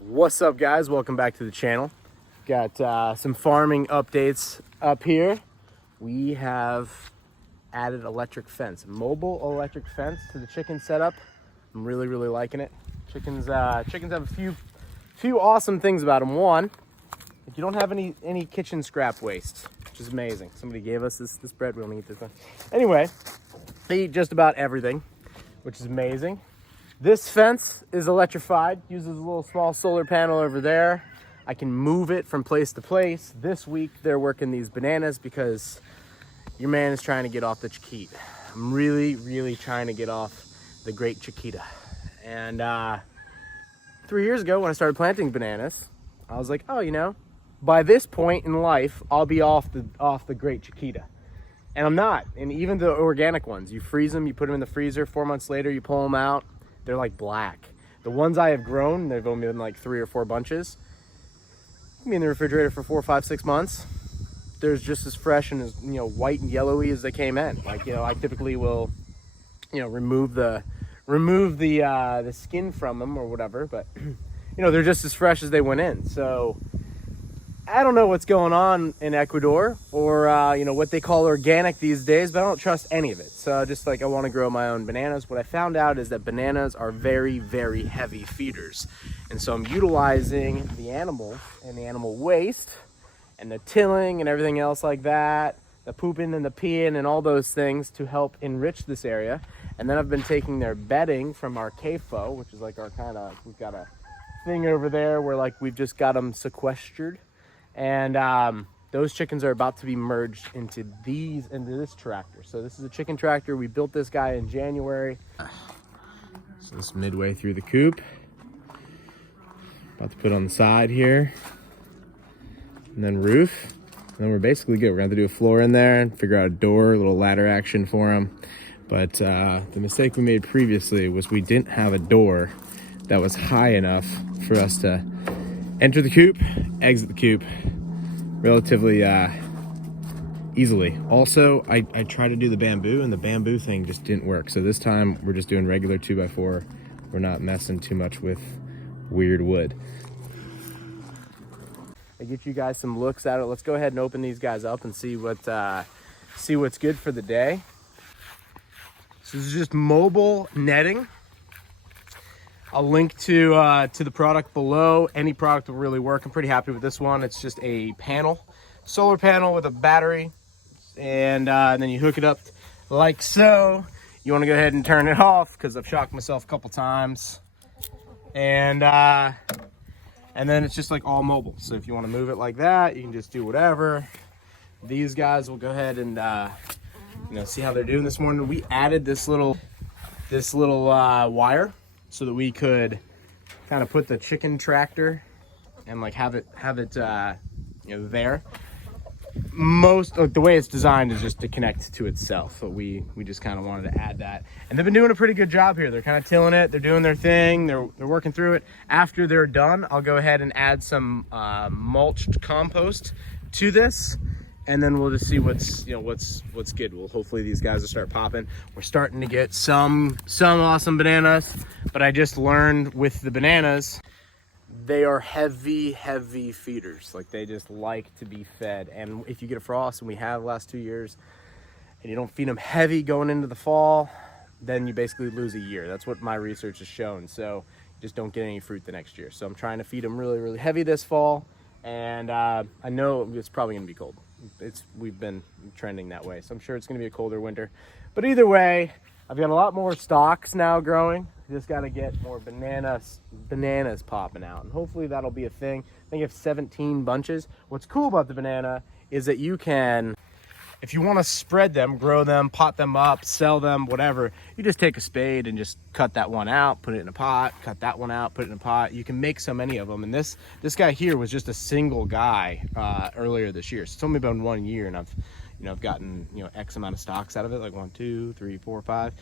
What's up, guys? Welcome back to the channel. Got some farming updates up here. We have added electric fence, mobile electric fence to the chicken setup. I'm really liking it. Chickens have a few awesome things about them. One, if you don't have any kitchen scrap waste, which is amazing. Somebody gave us this bread. We only eat this one. Anyway, they eat just about everything, which is amazing. This fence is electrified, uses a little small solar panel over there. I can move it from place to place. This week they're working these bananas because your man is trying to get off the chiquita. I'm really trying to get off the great chiquita. And 3 years ago when I started planting bananas, I was like, oh, you know, by this point in life, I'll be off the great chiquita. And I'm not. And even the organic ones, you freeze them, you put them in the freezer, 4 months later, you pull them out. They're like black. The ones I have grown, they've only been like 3 or 4 bunches. Be in the refrigerator for 4, 5, 6 months. They're just as fresh and as, you know, white and yellowy as they came in. Like, you know, I typically will, you know, remove the skin from them or whatever, but you know, they're just as fresh as they went in. So I don't know what's going on in Ecuador or, you know, what they call organic these days, but I don't trust any of it. So just like I want to grow my own bananas. What I found out is that bananas are very heavy feeders. And so I'm utilizing the animals and the animal waste and the tilling and everything else like that, the pooping and the peeing and all those things to help enrich this area. And then I've been taking their bedding from our CAFO, which is like our kind of, we've got a thing over there where like we've just got them sequestered. And those chickens are about to be merged into this tractor. So this is a chicken tractor. We built this guy in January. So this is midway through the coop. About to put on the side here. And then roof. And then we're basically good. We're going to have to do a floor in there and figure out a door, a little ladder action for them. But the mistake we made previously was we didn't have a door that was high enough for us to enter the coop, exit the coop relatively easily. Also, I tried to do the bamboo and the bamboo thing just didn't work. So this time we're just doing regular 2x4. We're not messing too much with weird wood. I get you guys some looks at it. Let's go ahead and open these guys up and see what's good for the day. So this is just mobile netting. I'll link to the product below. Any product will really work. I'm pretty happy with this one. It's just a panel, solar panel with a battery, and then you hook it up like so. You want to go ahead and turn it off because I've shocked myself a couple times, and then it's just like all mobile. So if you want to move it like that, you can just do whatever. These guys will go ahead and you know, see how they're doing this morning. We added this little wire so that we could kind of put the chicken tractor and like have it you know, there. The way it's designed is just to connect to itself. So we just kind of wanted to add that. And they've been doing a pretty good job here. They're kind of tilling it. They're doing their thing. They're working through it. After they're done, I'll go ahead and add some mulched compost to this. And then we'll just see what's good. Well, hopefully these guys will start popping. We're starting to get some awesome bananas, but I just learned with the bananas, they are heavy feeders. Like they just like to be fed. And if you get a frost, and we have the last 2 years, and you don't feed them heavy going into the fall, then you basically lose a year. That's what my research has shown. So you just don't get any fruit the next year. So I'm trying to feed them really heavy this fall. And I know it's probably gonna be cold. We've been trending that way, so I'm sure it's gonna be a colder winter. But either way, I've got a lot more stalks now growing. Just gotta get more bananas popping out, and hopefully that'll be a thing. I think I have 17 bunches. What's cool about the banana is that you can, if you want to spread them, grow them, pot them up, sell them, whatever, you just take a spade and just cut that one out, put it in a pot, cut that one out, put it in a pot. You can make so many of them. And this guy here was just a single guy earlier this year. So it's only been 1 year, and I've gotten, you know, X amount of stocks out of it, like 1, 2, 3, 4, 5,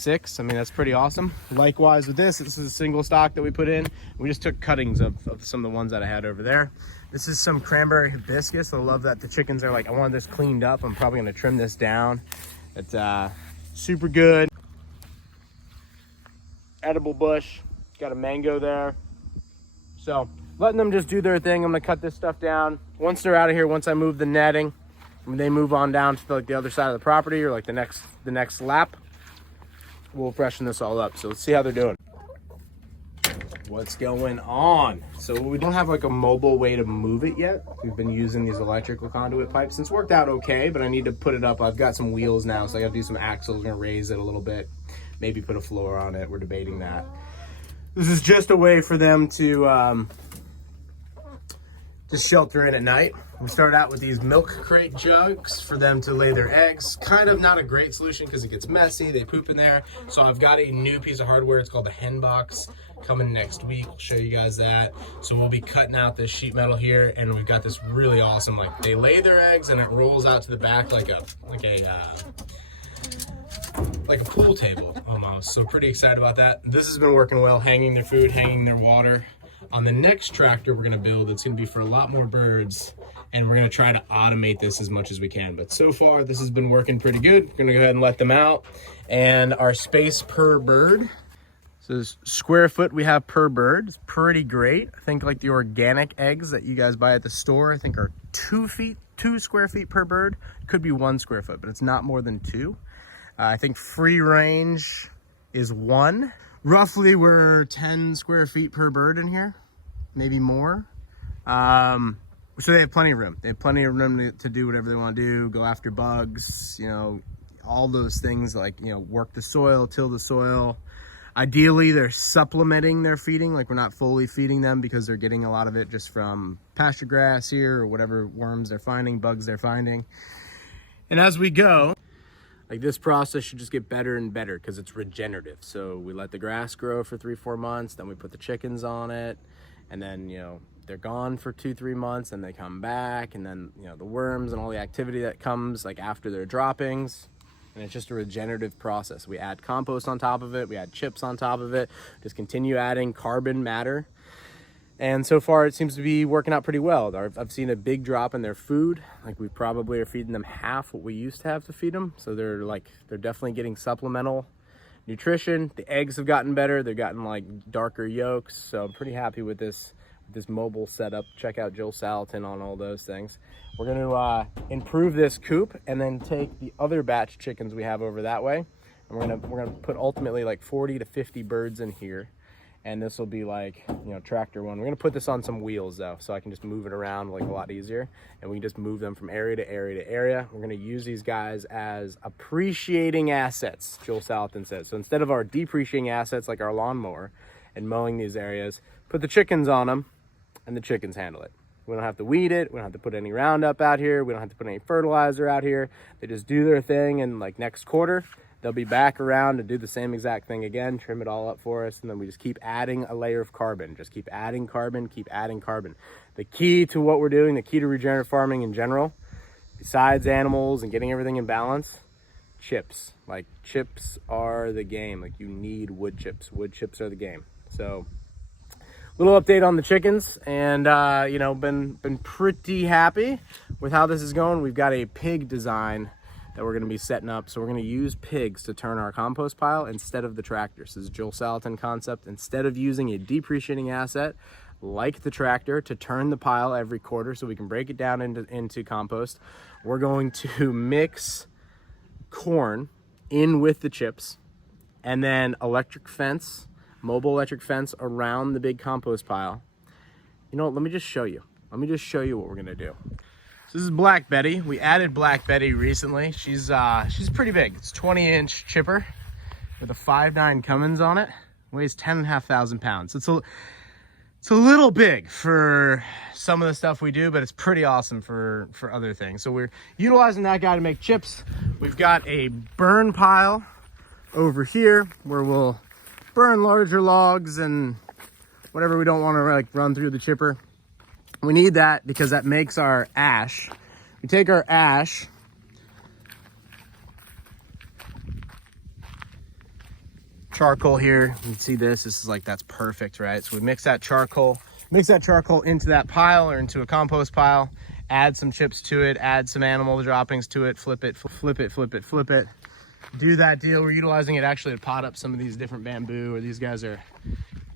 6. I mean, that's pretty awesome. Likewise with this is a single stock that we put in. We just took cuttings of some of the ones that I had over there. This is some cranberry hibiscus. I love that the chickens are like, I want this cleaned up. I'm probably gonna trim this down. It's super good. Edible bush, got a mango there. So letting them just do their thing. I'm gonna cut this stuff down. Once they're out of here, once I move the netting, when they move on down to like the other side of the property or like the next lap, we'll freshen this all up. So let's see how they're doing. What's going on? So we don't have like a mobile way to move it yet. We've been using these electrical conduit pipes. It's worked out okay, but I need to put it up. I've got some wheels now, so I gotta do some axles. I'm gonna raise it a little bit, maybe put a floor on it. We're debating that. This is just a way for them to just shelter in at night. We start out with these milk crate jugs for them to lay their eggs. Kind of not a great solution because it gets messy. They poop in there. So I've got a new piece of hardware. It's called the hen box, coming next week. I'll show you guys that. So we'll be cutting out this sheet metal here, and we've got this really awesome, like they lay their eggs and it rolls out to the back like a pool table almost. So pretty excited about that. This has been working well, hanging their food, hanging their water. On the next tractor we're gonna build, it's gonna be for a lot more birds, and we're gonna try to automate this as much as we can. But so far, this has been working pretty good. We're gonna go ahead and let them out. And our space per bird, so this square foot we have per bird, is pretty great. I think like the organic eggs that you guys buy at the store, I think are 2 square feet per bird. Could be 1 square foot, but it's not more than 2. I think free range is 1. Roughly, we're 10 square feet per bird in here, maybe more. So they have plenty of room. They have plenty of room to do whatever they want to do, go after bugs, you know, all those things like, you know, work the soil, till the soil. Ideally, they're supplementing their feeding. Like we're not fully feeding them because they're getting a lot of it just from pasture grass here or whatever worms they're finding, bugs they're finding. And as we go, like this process should just get better and better because it's regenerative. So we let the grass grow for 3-4 months, then we put the chickens on it, and then, you know, they're gone for 2-3 months and they come back, and then, you know, the worms and all the activity that comes like after their droppings. And it's just a regenerative process. We add compost on top of it, we add chips on top of it, just continue adding carbon matter. And so far it seems to be working out pretty well. I've seen a big drop in their food. Like we probably are feeding them half what we used to have to feed them. So they're definitely getting supplemental nutrition. The eggs have gotten better. They've gotten like darker yolks. So I'm pretty happy with this mobile setup. Check out Joel Salatin on all those things. We're gonna improve this coop and then take the other batch chickens we have over that way. And we're gonna put ultimately like 40 to 50 birds in here. And this will be like, you know, tractor one. We're gonna put this on some wheels though, so I can just move it around like a lot easier. And we can just move them from area to area to area. We're gonna use these guys as appreciating assets, Joel Salatin says. So instead of our depreciating assets like our lawnmower and mowing these areas, put the chickens on them and the chickens handle it. We don't have to weed it. We don't have to put any Roundup out here. We don't have to put any fertilizer out here. They just do their thing, and like next quarter, they'll be back around to do the same exact thing again, trim it all up for us, and then we just keep adding a layer of carbon. Just keep adding carbon, keep adding carbon. The key to what we're doing, the key to regenerative farming in general, besides animals and getting everything in balance, chips. Like chips are the game. Like you need wood chips. Wood chips are the game. So little update on the chickens, and you know, been pretty happy with how this is going. We've got a pig design that we're going to be setting up. So we're going to use pigs to turn our compost pile instead of the tractors. This is Joel Salatin concept. Instead of using a depreciating asset like the tractor to turn the pile every quarter so we can break it down into compost, we're going to mix corn in with the chips, and then mobile electric fence around the big compost pile. You know what, let me just show you. Let me just show you what we're going to do. So this is Black Betty. We added Black Betty recently. She's pretty big. It's 20-inch chipper with a 5.9 Cummins on it. Weighs 10,500 pounds. It's a little big for some of the stuff we do, but it's pretty awesome for other things. So we're utilizing that guy to make chips. We've got a burn pile over here where we'll burn larger logs and whatever we don't want to like run through the chipper. We need that because that makes our ash. We take our ash, charcoal here. You can see this is like, that's perfect, right? So we mix that charcoal into that pile or into a compost pile, add some chips to it, add some animal droppings to it, flip it. Do that deal. We're utilizing it actually to pot up some of these different bamboo, or these guys are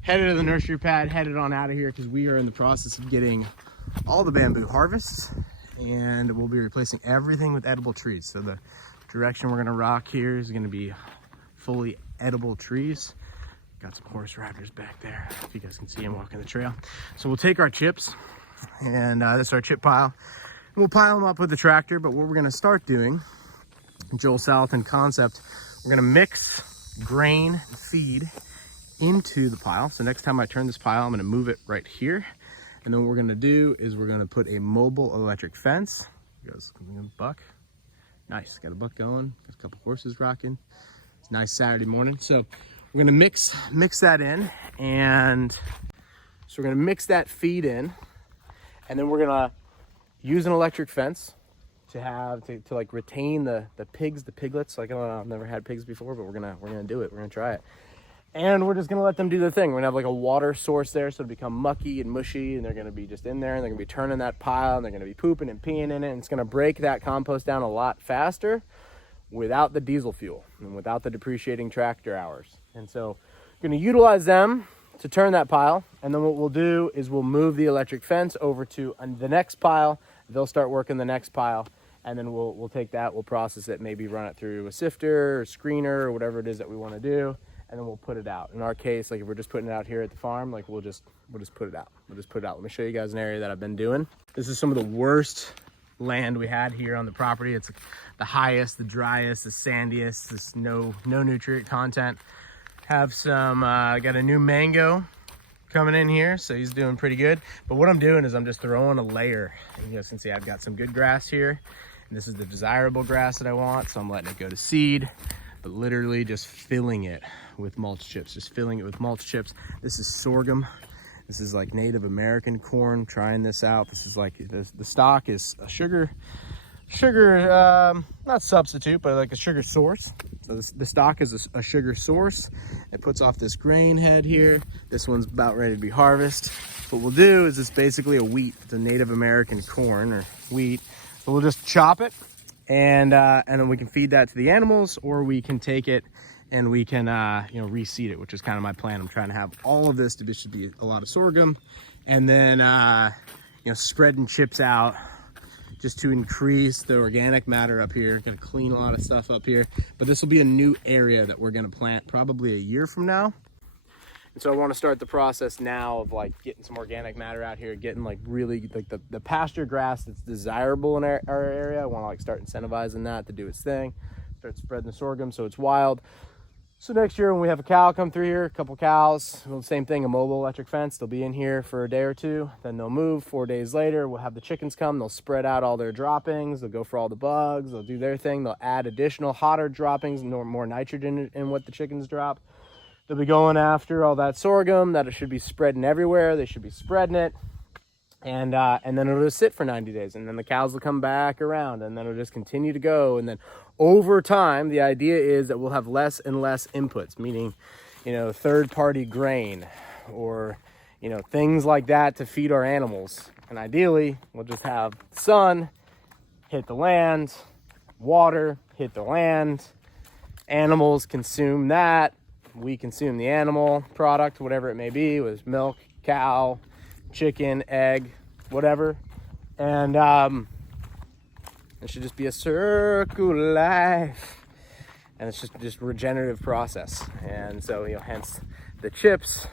headed to the nursery pad, headed on out of here because we are in the process of getting all the bamboo harvests, and we'll be replacing everything with edible trees. So the direction we're gonna rock here is gonna be fully edible trees. Got some horse raptors back there, if you guys can see them walking the trail. So we'll take our chips, and this is our chip pile. And we'll pile them up with the tractor, but what we're gonna start doing, Joel Salatin concept, we're gonna mix grain and feed into the pile. So next time I turn this pile, I'm gonna move it right here. And then what we're gonna do is we're gonna put a mobile electric fence. You guys, buck. Nice, got a buck going, got a couple horses rocking. It's a nice Saturday morning. So we're gonna mix that in, and so we're gonna mix that feed in, and then we're gonna use an electric fence to like retain the piglets. Like, I've never had pigs before, but we're gonna do it. We're gonna try it. And we're just gonna let them do their thing. We're gonna have like a water source there, so it'll become mucky and mushy, and they're gonna be just in there, and they're gonna be turning that pile, and they're gonna be pooping and peeing in it, and it's gonna break that compost down a lot faster without the diesel fuel and without the depreciating tractor hours. And so we're gonna utilize them to turn that pile, and then what we'll do is we'll move the electric fence over to the next pile. They'll start working the next pile, and then we'll take that, we'll process it, maybe run it through a sifter or screener or whatever it is that we wanna do. And then we'll put it out. In our case, like if we're just putting it out here at the farm, like we'll just put it out. We'll just put it out. Let me show you guys an area that I've been doing. This is some of the worst land we had here on the property. It's the highest, the driest, the sandiest. There's no nutrient content. Have some, got a new mango coming in here, so he's doing pretty good. But what I'm doing is I'm just throwing a layer. And you guys can see I've got some good grass here. And this is the desirable grass that I want, so I'm letting it go to seed. But literally just filling it with mulch chips, just filling it with mulch chips. This is sorghum. This is like Native American corn, trying this out. This is like, the stock is a sugar, not substitute, but like a sugar source. So the stock is a sugar source. It puts off this grain head here. This one's about ready to be harvested. What we'll do is it's basically a wheat. It's a Native American corn or wheat. So we'll just chop it, and then we can feed that to the animals, or we can take it and we can reseed it, which is kind of my plan. I'm trying to have all of this to should be a lot of sorghum, and then spreading chips out just to increase the organic matter up here. Gonna clean a lot of stuff up here, but this will be a new area that we're gonna plant probably a year from now. And so I want to start the process now of like getting some organic matter out here, getting like really like the pasture grass that's desirable in our area. I want to like start incentivizing that to do its thing, start spreading the sorghum so it's wild. So next year when we have a cow come through here, a couple cows, well, same thing, a mobile electric fence, they'll be in here for a day or two, then they'll move. 4 days later, we'll have the chickens come, they'll spread out all their droppings, they'll go for all the bugs, they'll do their thing, they'll add additional hotter droppings, more nitrogen in what the chickens drop. They'll be going after all that sorghum that it should be spreading everywhere. They should be spreading it. And then it'll just sit for 90 days. And then the cows will come back around, and then it'll just continue to go. And then over time, the idea is that we'll have less and less inputs, meaning, third-party grain or, things like that to feed our animals. And ideally, we'll just have sun hit the land, water hit the land, animals consume that. We consume the animal product, whatever it may be, with milk, cow, chicken, egg, whatever. And it should just be a circle life. And it's just regenerative process. And so, hence the chips,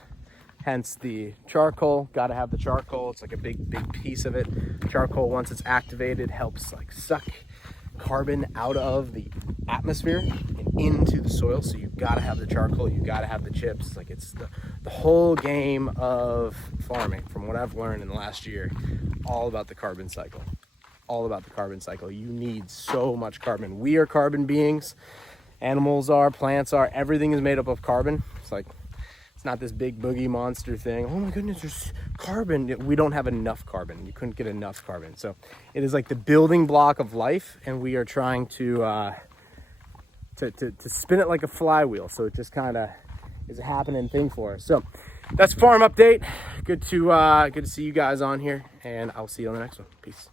hence the charcoal. Got to have the charcoal. It's like a big piece of it. Charcoal, once it's activated, helps like suck carbon out of the atmosphere and into the soil. So you've got to have the charcoal, you've got to have the chips. Like, it's the whole game of farming, from what I've learned in the last year, all about the carbon cycle. All about the carbon cycle. You need so much carbon. We are carbon beings. Animals are, plants are, everything is made up of carbon. It's like, it's not this big boogie monster thing. Oh my goodness, there's carbon. We don't have enough carbon. You couldn't get enough carbon. So it is like the building block of life, and we are trying to spin it like a flywheel. So it just kind of is a happening thing for us. So that's farm update. Good to see you guys on here, and I'll see you on the next one. Peace.